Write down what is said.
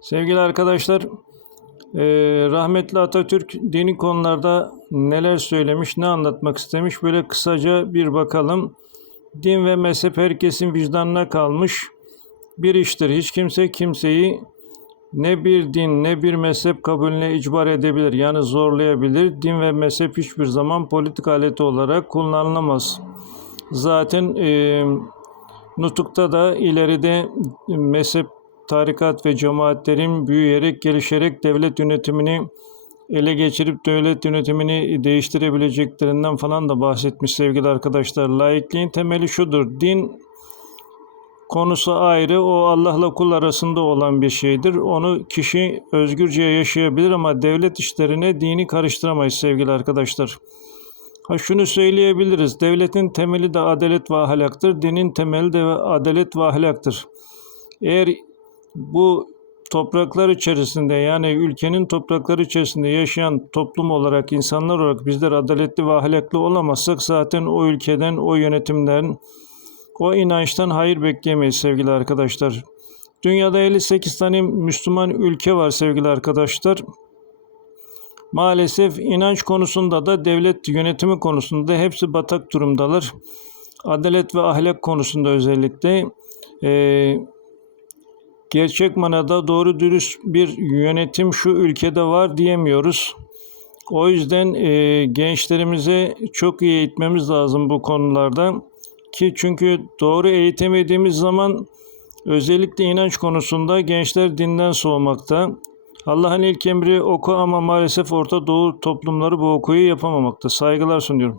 Sevgili arkadaşlar, eee, rahmetli Atatürk dini konularda neler söylemiş, ne anlatmak istemiş böyle kısaca bir bakalım. Din ve mezhep herkesin vicdanına kalmış bir iştir. Hiç kimse kimseyi ne bir din ne bir mezhep kabulüne icbar edebilir yani zorlayabilir. Din ve mezhep hiçbir zaman politik aleti olarak kullanılamaz. Zaten eee Nutuk'ta da ileride mezhep, tarikat ve cemaatlerin büyüyerek, gelişerek devlet yönetimini ele geçirip devlet yönetimini değiştirebileceklerinden falan da bahsetmiş sevgili arkadaşlar. Laikliğin temeli şudur. Din konusu ayrı. O Allah'la kul arasında olan bir şeydir. Onu kişi özgürce yaşayabilir ama devlet işlerine dini karıştıramayız sevgili arkadaşlar. Ha şunu söyleyebiliriz. Devletin temeli de adalet ve ahlaktır. Dinin temeli de adalet ve ahlaktır. Eğer bu topraklar içerisinde yani ülkenin toprakları içerisinde yaşayan toplum olarak, insanlar olarak bizler adaletli ve ahlaklı olamazsak zaten o ülkeden, o yönetimden, o inançtan hayır bekleyemeyiz sevgili arkadaşlar. Dünyada 58 tane Müslüman ülke var sevgili arkadaşlar. Maalesef inanç konusunda da devlet yönetimi konusunda hepsi batak durumdalar. Adalet ve ahlak konusunda özellikle eee, gerçek manada doğru dürüst bir yönetim şu ülkede var diyemiyoruz. O yüzden eee, gençlerimize çok iyi eğitmemiz lazım bu konularda. Ki çünkü doğru eğitemediğimiz zaman özellikle inanç konusunda gençler dinden soğumakta. Allah'ın ilk emri oku ama maalesef Orta Doğu toplumları bu okuyu yapamamakta. Saygılar sunuyorum.